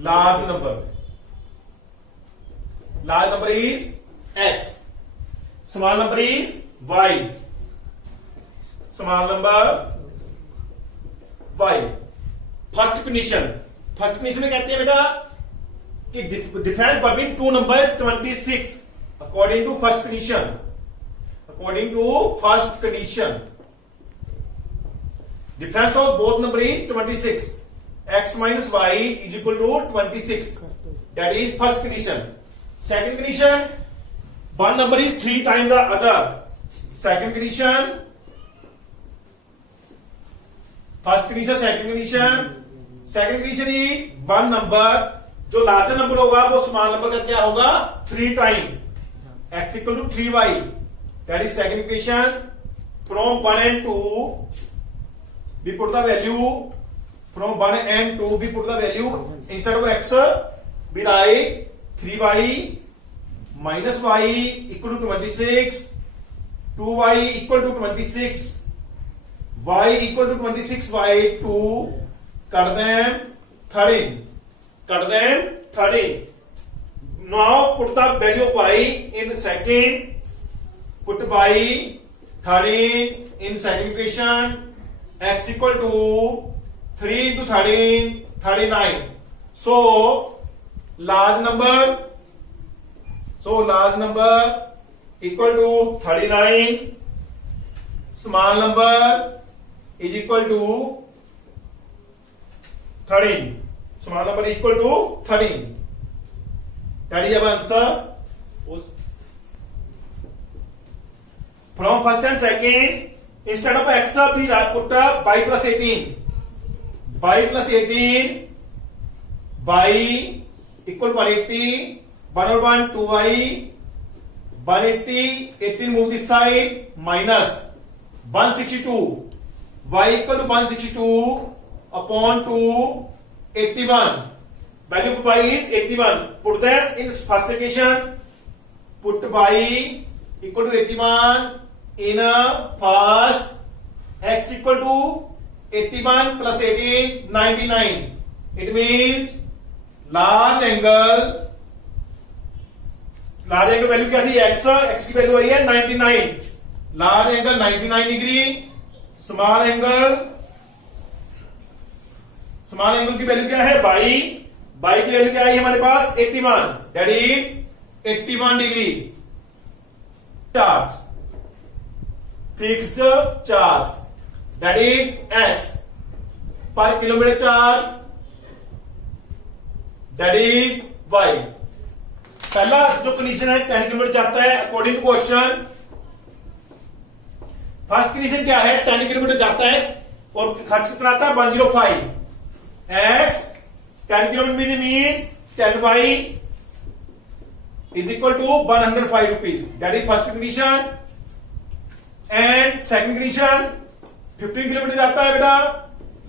large number. Large number is X. Small number is Y. Small number Y. First condition में कहते हैं बेटा कि difference between two number 26 according to first condition. According to first condition, difference of both number is 26. X minus Y is equal to 26. That is first condition. Second condition, one number is 3 times the other. Second condition, first condition, second condition. Second condition is one number जो larger number होगा वो small number का क्या होगा 3 time. X equal to 3Y. That is second equation. From 1 and 2, we put the value. From 1 and 2, we put the value. Instead of X, we write 3Y minus Y equal to 26. 2Y equal to 26. Y equal to 26 by 2. Cut them 13. Cut them 13. Now put the value of Y in second. Put Y 13 in second equation. X equal to 3 into 13, 39. So large number equal to 39. Small number is equal to 13. Small number is equal to 13. That is our answer. From first and second, instead of X, we put Y plus 18. Y plus 18. Y equal to 180. 1 over 1, 2Y. 180. 18 move this side. Minus 162. Y equal to 162 upon 2. 81. Value of Y is 81. Put them in first equation. Put Y equal to 81 in a first. X equal to 81 plus 18, 99. It means large angle value क्या थी x की value आई है 99. Large angle 99 degree. Small angle की value क्या है y की value क्या आई हमारे पास 81. That is 81 degree. Charge, fixed charge, that is x पर kilometre charge, that is y. पहला जो कंडीशन है 10 किलोमीटर जाता है according to question. First condition क्या है 10 किलोमीटर जाता है और खर्च कितना आता है 105. x 10 kilometre means 10y is equal to 105 rupees. That is first condition. And second condition 15 kilometre जाता है बेटा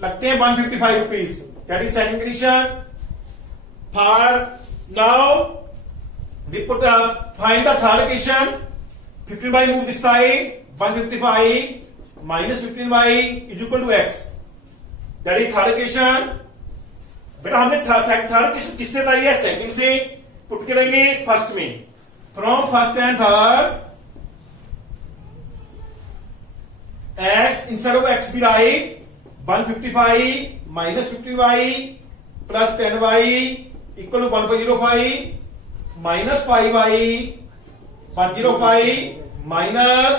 लगते हैं 155 rupees. That is second condition. For now we put find the third equation. 15y move this side. 155 minus 15y is equal to x. That is third equation. बेटा हमने third equation किससे बनाई है सेकंड से. पुट करेंगे first में. From first and third x instead of x भी right 155 minus 50y plus 10y equal to 105 minus 5y 105 minus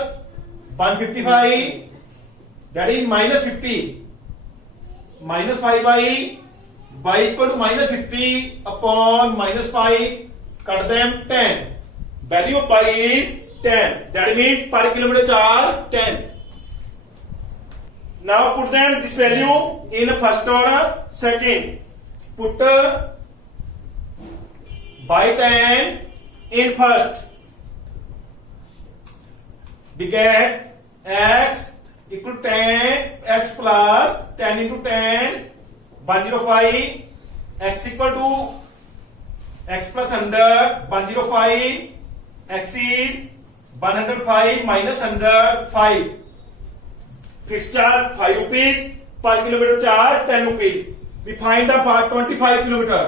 155 that is minus 50 minus 5y y equal to minus 50 upon minus 5. Cut them 10. Value of y is 10. That means per kilometer charge 10. Now put them this value in first or second. Put by 10 in first. We get x equal to 10 x plus 10 into 10. 105 x equal to x plus 100 105 x is 105 minus 105. Fixed charge 5 rupees per kilometer charge 10 rupees. We find the part 25 kilometer.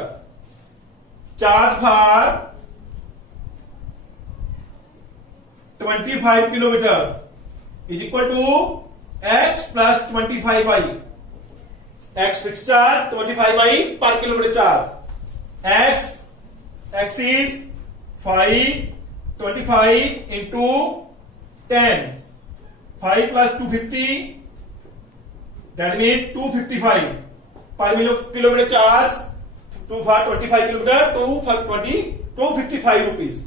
charge for 25 kilometer is equal to x plus 25y. X fixed charge 25y per kilometer charge. X is 5, 25 into 10. 5 plus 250, that means 255 per kilometer charge. 2 for 25 kilometer, 2 for 255 rupees.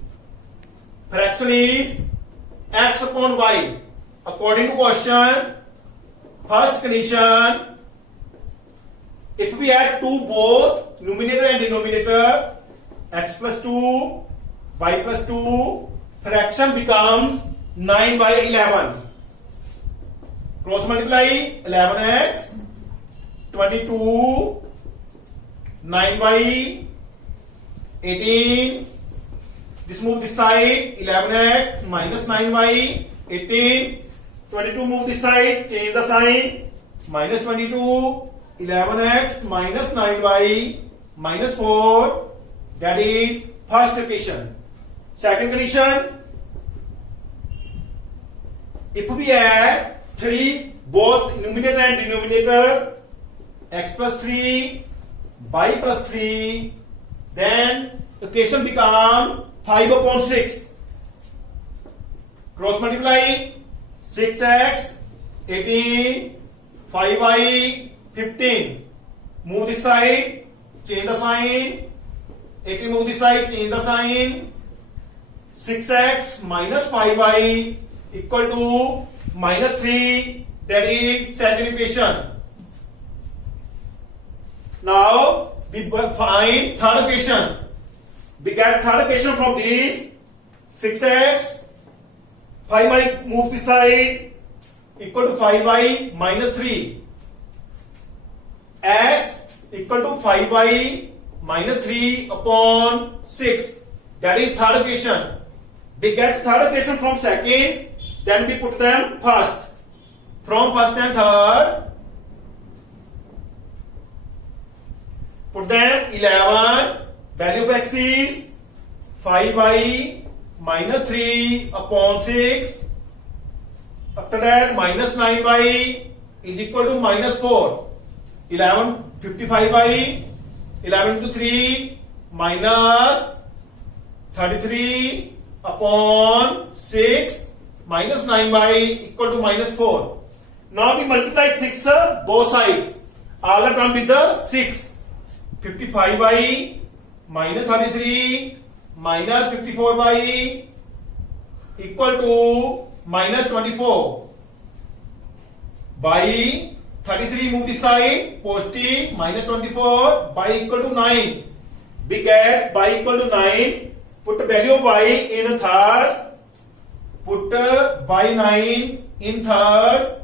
Fraction is x upon y. According to question, first condition, if we add 2 both numerator and denominator, x plus 2, y plus 2, fraction becomes 9 by 11. Cross multiply 11x, 22, 9y, 18. This move this side, 11x minus 9y, 18. 22 move this side, change the sign, minus 22, 11x minus 9y minus 4. That is first equation. Second condition, if we add 3 both numerator and denominator, x plus 3, y plus 3, then equation become 5 upon 6. Cross multiply 6x, 18, 5y, 15. Move this side, change the sign. 18 move this side, change the sign. 6x minus 5y equal to minus 3. That is second equation. Now we find third equation. We get third equation from this. 6x, 5y move this side equal to 5y minus 3. X equal to 5y minus 3 upon 6. That is third equation. We get third equation from second, then we put them first. From first and third, put them 11. Value of x is 5y minus 3 upon 6. After that, minus 9y is equal to minus 4. 11, 55y, 11 into 3, minus 33 upon 6, minus 9y equal to minus 4. Now we multiply 6 both sides. All are come with the 6. 55y minus 33 minus 54y equal to minus 24. By 33 move this side, positive, minus 24, y equal to 9. We get y equal to 9. Put the value of y in third. Put y 9 in third.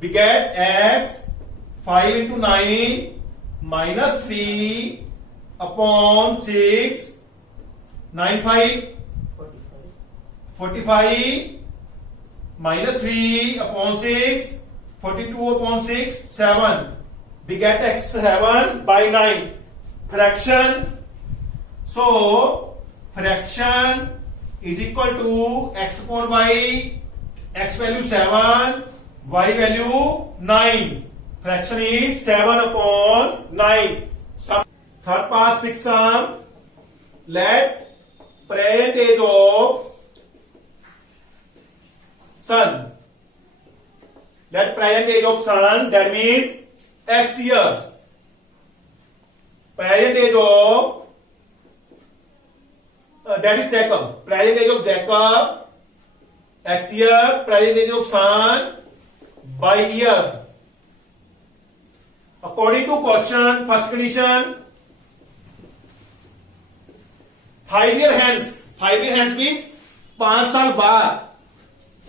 We get x 5 into 9 minus 3 upon 6. 9 5 45 minus 3 upon 6. 42 upon 6, 7. We get x 7 by 9. Fraction. So, fraction is equal to x upon y. X value 7, y value 9. Fraction is 7 upon 9. Third part 6 sum. Let present age of sun. Let present age of sun, that means x years. Present age of that is Jacob. Present age of Jacob, x year. Present age of sun by years. According to question, first condition, 5 year hence. 5 year hence means 5 साल बाद.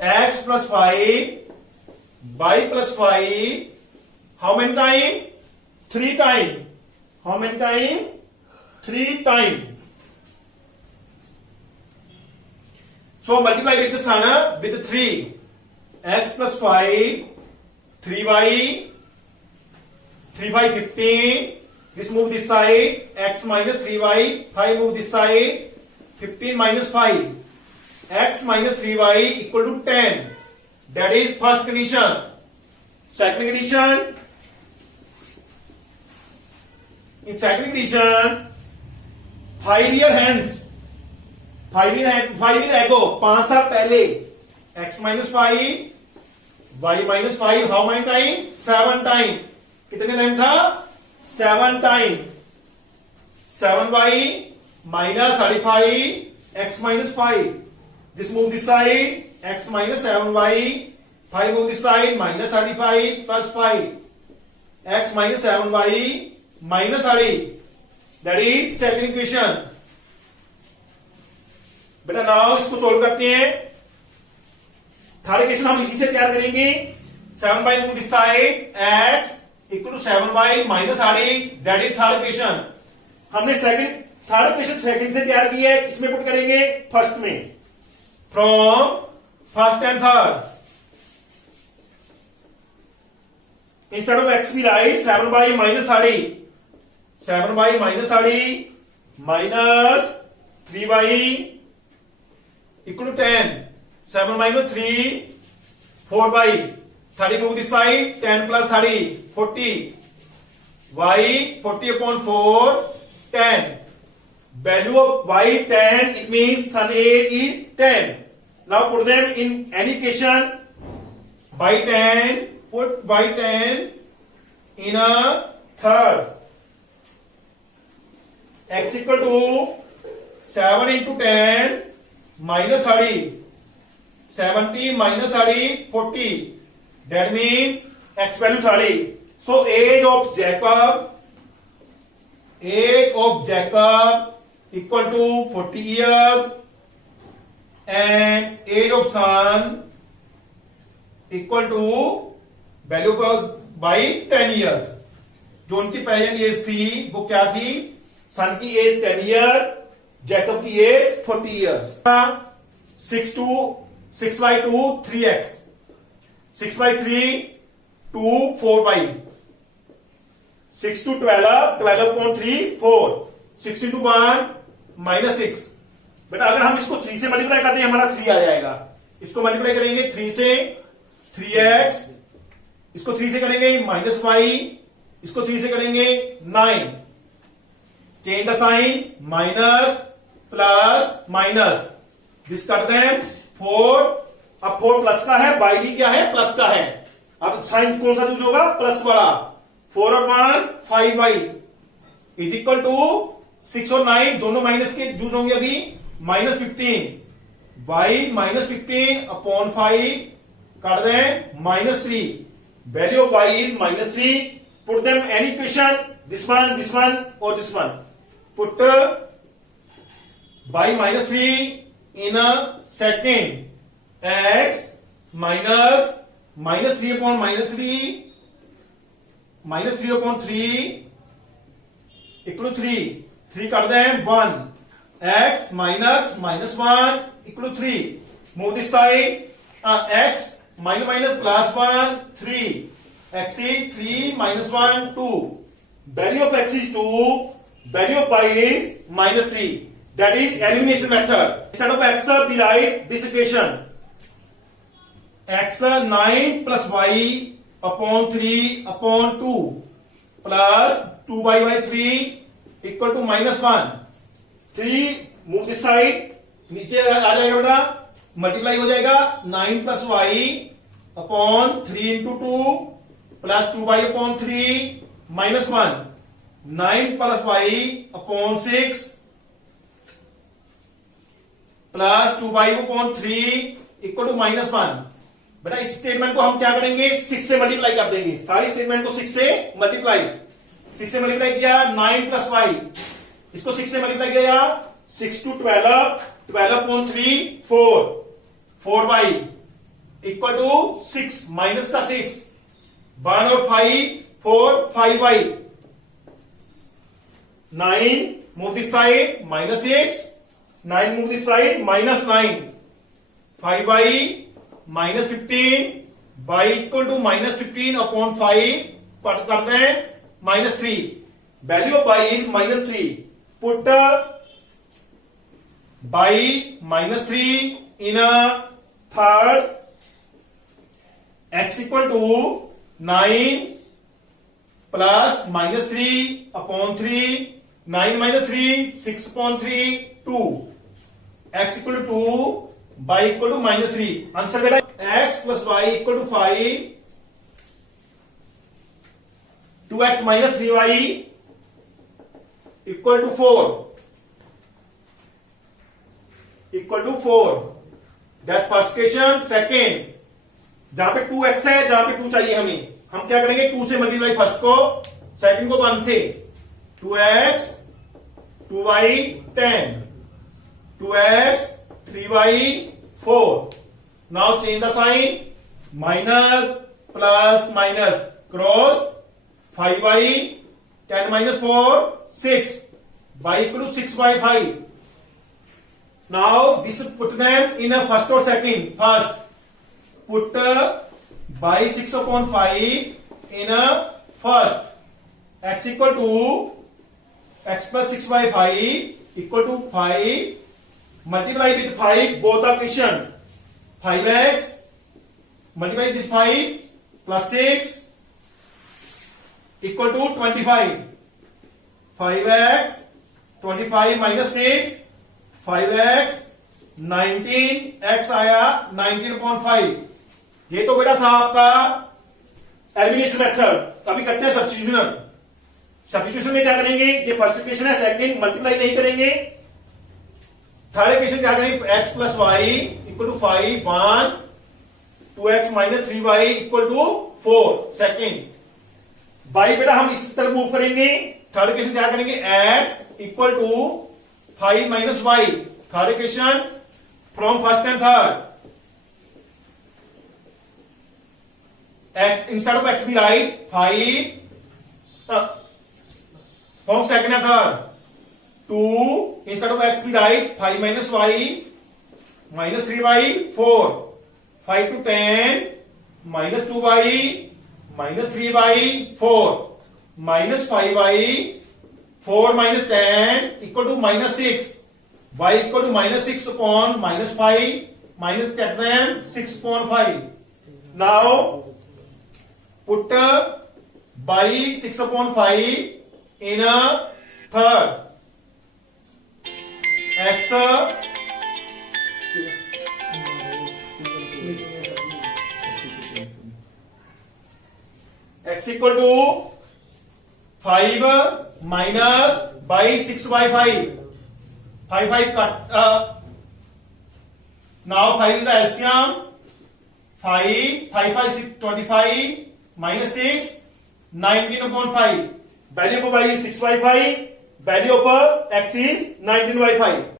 X plus 5, y plus 5. How many time? 3 time. How many time? 3 time. So multiply with the sun with 3. X plus 5, 3y, 3 by 15, This move this side, x minus 3y, 5 move this side, 15 minus 5, x minus 3y equal to 10. That is first condition. Second condition, in second condition, 5 year hence, 5 year ago, 5 साल पहले, x minus 5, y minus 5, how many time? 7 time. कितने time था? 7 time. 7y minus 35, x minus 5. This move this side, x minus 7y, 5 move this side, minus 35 plus 5, x minus 7y minus 30. That is second equation. बेटा now इसको solve करते हैं. Third equation हम इसी से तैयार करेंगे. 7y move this side, x equal to 7y minus 30. That is third equation. हमने थर्ड इक्वेशन सेकंड से तैयार की है. इसमें पुट करेंगे फर्स्ट में. From first and third. Instead of x we write 7y minus 30. 7y minus 30 minus 3y equal to 10. 7 minus 3, 4y. 30 move this side, 10 plus 30, 40. Y 40 upon 4, 10. Value of y 10, it means sun age is 10. Now put them in any equation. By 10, put by 10 in a third. X equal to 7 into 10 minus 30. 70 minus 30, 40. That means x value 30. So age of Jacob equal to 40 years and age of son equal to value by 10 years. जो उनकी present as थी वो क्या थी? सन की as 10 year, Jacob की as 40 years. 6/2 3x, 6/3 2 4y, 6 to 12 12/3 4, 6 into 1 minus 6. बेटा अगर हम इसको 3 से मल्टीप्लाई करते हैं हमारा 3 आ जाएगा. इसको मल्टीप्लाई करेंगे 3 से 3x, इसको 3 से करेंगे माइनस y, इसको 3 से करेंगे 9. Change the sign, minus plus minus. This करते हैं 4. अब 4 प्लस का है, y भी क्या है? प्लस का है. अब साइन कौन सा यूज होगा? प्लस वाला. 4 और 1 5y इज इक्वल टू 6 और 9 दोनों माइनस के यूज होंगे अभी. माइनस 15. y माइनस 15 अपॉन 5 कर दें minus 3. Value of y is minus 3. Put them any equation. This one or this one. Put y minus 3 in a second. X minus 3 upon minus 3 upon 3 equal to 3. 3 कर दें 1. X minus 1 equal to 3. Move this side. X minus plus 1 3. X is 3 minus 1 2. Value of x is 2. Value of y is minus 3. That is elimination method. Instead of x we write this equation. X 9 plus y upon 3 upon 2 plus 2y by 3 equal to minus 1. 3 move this side. नीचे आ जाएगा बेटा, multiply हो जाएगा. 9 plus y upon 3 into 2 plus 2y upon 3 minus 1. 9 plus y upon 6 plus 2y upon 3 equal to minus 1. बेटा इस statement को हम क्या करेंगे? 6 से मल्टीप्लाई कर देंगे. सारी स्टेटमेंट को 6 से मल्टीप्लाई. 6 से मल्टीप्लाई किया 9 प्लस y. इसको 6 से मल्टीप्लाई किया 6 to 12 12 upon 3 4 4y equal to 6 minus का 6. 1 और 5 4 5y. 9 move this side minus 6. 9 move this side minus 9. 5y minus 15. y equal to minus 15 अपॉन 5 कर दें minus 3. value of y is -3. Put y -3 in a third, x equal to 9 plus -3 upon 3, 9 minus 3, 6 upon 3, 2. X equal to 2, y equal to -3. Answer बेटा x plus y equal to 5, 2x minus 3y equal to 4. Equal to 4. That first question. Second, जहां पे 2x है, जहां पे 2 चाहिए हमें, हम क्या करेंगे, 2 से मल्टीप्लाई फर्स्ट को, सेकंड को 1 से. 2x 2y 10, 2x 3y 4. Now change the sign. Minus plus minus cross. 5y 10 minus 4 6. Y equal to 6 by 5. Now this put them in a first or second. First put by 6 upon 5 in a first. X equal to x plus 6 by 5 equal to 5. Multiply with 5 both are question. 5x multiply this 5 plus 6 equal to 25. 5x 25 minus 6 5x 19, x आया 19 upon 5. ये तो बेटा था आपका elimination method. अभी करते हैं substitution. Substitution में क्या करेंगे, ये फर्स्ट इक्वेशन है, सेकंड मल्टीप्लाई नहीं करेंगे. थर्ड इक्वेशन क्या करेंगे, x plus y equal to 5 1, 2x minus 3y equal to 4. Second y बेटा हम इस तरफ मूव करेंगे. थर्ड इक्वेशन क्या करेंगे, x equal to 5 minus y. Third equation from first and third. Instead of x we write 5 from second and third. 2 instead of x we write 5 minus y minus 3y 4. 5 to 10 minus 2y minus 3y 4 minus 5y 4 minus 10 equal to minus 6. Y equal to minus 6 upon minus 5 minus 10 6 upon 5. Now put by 6 upon 5 in a third. X x equal to 5 minus by 6 by 5. 5 cut. Now 5 is the LCM. 5 6 25 minus 6 19 upon 5. Value of y is 6 by 5. Value of x is 19 by 5.